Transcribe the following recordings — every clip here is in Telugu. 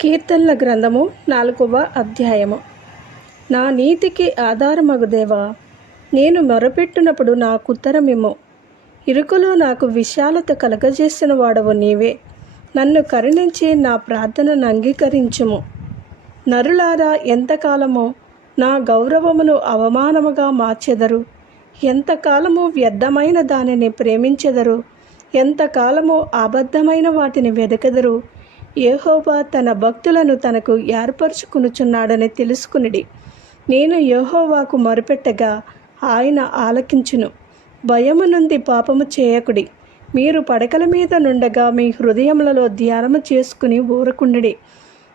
కీర్తనల గ్రంథము నాలుగవ అధ్యాయము. నా నీతికి ఆధారమగు దేవా నేను మొరపెట్టినప్పుడు నాకు ఉత్తరమిమ్ము. ఇరుకులో నాకు విశాలత కలగజేసిన వాడవు నీవే. నన్ను కరుణించి నా ప్రార్థనను అంగీకరించుము. నరులారా ఎంతకాలమో నా గౌరవమును అవమానముగా మార్చెదరు? ఎంతకాలము వ్యర్థమైన దానిని ప్రేమించెదరు? ఎంతకాలము అబద్ధమైన వాటిని వెదకెదరు? యహోవా తన భక్తులను తనకు ఏర్పరచుకునుచున్నాడని తెలుసుకునిడి. నేను యెహోవాకు మొరపెట్టగా ఆయన ఆలకించును. భయము నుండి పాపము చేయకుడి. మీరు పడకల మీద నుండగా మీ హృదయములలో ధ్యానము చేసుకుని ఊరకుండి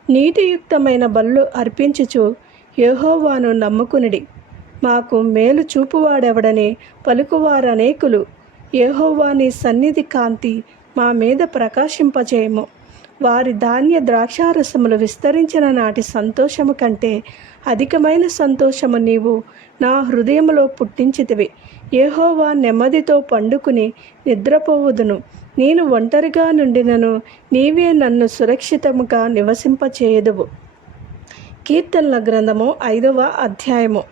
నీతియుక్తమైన బళ్ళు అర్పించుచు యహోవాను నమ్ముకునిడి. మాకు మేలు చూపువాడెవడని పలుకువారనేకులు. యహోవాని సన్నిధి కాంతి మా మీద ప్రకాశింపజేయము. వారి ధాన్య ద్రాక్షారసములు విస్తరించిన నాటి సంతోషము కంటే అధికమైన సంతోషము నీవు నా హృదయములో పుట్టించితివి. ఏహోవా నెమ్మదితో పండుకుని నిద్రపోవుదును. నేను ఒంటరిగా నుండినను నీవే నన్ను సురక్షితముగా నివసింపచేయదువు. కీర్తనల గ్రంథము ఐదవ అధ్యాయము.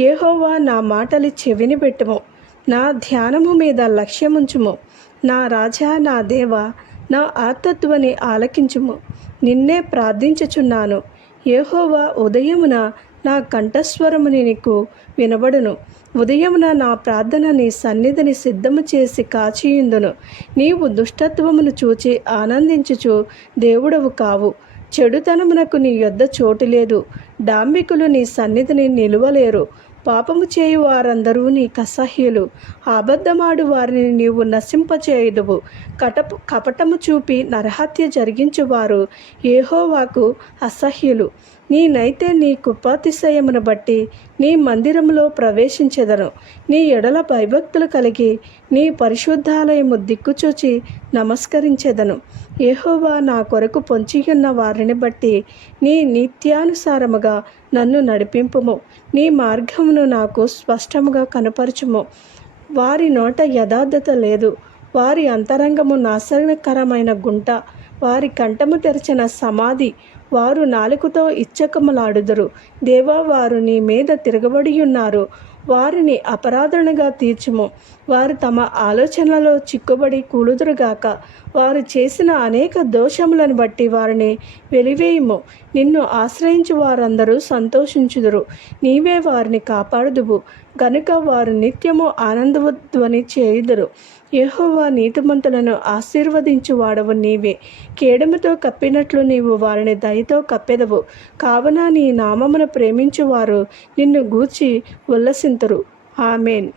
ఏహోవా నా మాటలు చెవిని పెట్టుము. నా ధ్యానము మీద లక్ష్యముంచుము. నా రాజా నా దేవ నా ఆర్తత్వని ఆలకించుము. నిన్నే ప్రార్థించుచున్నాను. ఏహోవా ఉదయమున నా కంఠస్వరముని నీకు వినబడును. ఉదయమున నా ప్రార్థన నీ సన్నిధిని సిద్ధము చేసి కాచియుందును. నీవు దుష్టత్వమును చూచి ఆనందించుచు దేవుడవు కావు. చెడుతనమునకు నీ యొద్ద చోటు లేదు. డాంబికులు నీ సన్నిధిని నిలువలేరు. పాపము చేయు వారందరూ నీకు అసహ్యులు అబద్ధమాడు వారిని నీవు నశింపచేయుదువు. కటపు కపటము చూపి నరహత్య జరిగించువారు. ఏహోవాకు అసహ్యులు. నేనైతే నీ కృపాతిశయమును బట్టి నీ మందిరములో ప్రవేశించెదను. నీ ఎడల భయభక్తులు కలిగి నీ పరిశుద్ధాలయము దిక్కుచూచి నమస్కరించెదను. ఏహోవా నా కొరకు పొంచియున్న వారిని బట్టి నీ నిత్యానుసారముగా నన్ను నడిపింపుము. నీ మార్గమును నాకు స్పష్టముగా కనపరచుము. వారి నోట యథార్థత లేదు. వారి అంతరంగము నాశనకరమైన గుంట. వారి కంఠము తెరిచిన సమాధి వారు నాలుకతో ఇచ్చకములాడుదురు. దేవా వారు నీ మీద తిరగబడి ఉన్నారు వారిని అపరాధనగా తీర్చుము. వారు తమ ఆలోచనలో చిక్కుబడి కూలుదురుగాక. వారు చేసిన అనేక దోషములను బట్టి వారిని వెలివేయుము. నిన్ను ఆశ్రయించు వారందరూ సంతోషించుదురు. నీవే వారిని కాపాడుదువు. గనుక వారు నిత్యము ఆనందధ్వని చేయుదురు. యెహోవా నీతిమంతులను ఆశీర్వదించు వాడవు నీవే. కేడముతో కప్పినట్లు నీవు వారిని దయతో కప్పెదవు. కావున నీ నామమును ప్రేమించువారు నిన్ను గూర్చి ఉల్లసింతురు. ఆమెన్.